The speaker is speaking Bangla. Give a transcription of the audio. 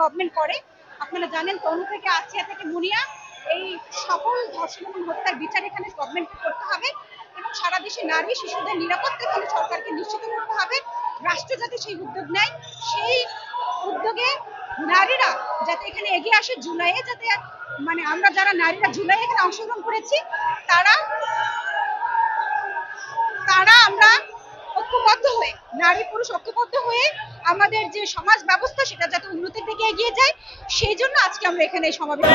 গভর্নমেন্ট করে। আপনারা জানেন তনু থেকে আসিয়া থেকে মুনিয়া এই সকল ধর্ষণ এবং হত্যার বিচার এখানে গভর্নমেন্টকে করতে হবে এবং সারা দেশে নারী শিশুদের নিরাপত্তা এখানে সরকারকে নিশ্চিত করতে হবে। রাষ্ট্র যাতে সেই উদ্যোগ নেয়, সেই উদ্যোগে নারীরা যাতে এখানে এগিয়ে আসে। জুলাইয়ে যাতে মানে আমরা যারা নারীরা জুলাই এখানে অংশগ্রহণ করেছি তারা আমরা ঐক্যবদ্ধ হয়ে, নারী পুরুষ ঐক্যবদ্ধ হয়ে আমাদের যে সমাজ ব্যবস্থা সেটা যাতে উন্নতির দিকে এগিয়ে যায়, সেই জন্য আজকে আমরা এখানে সমাবেশ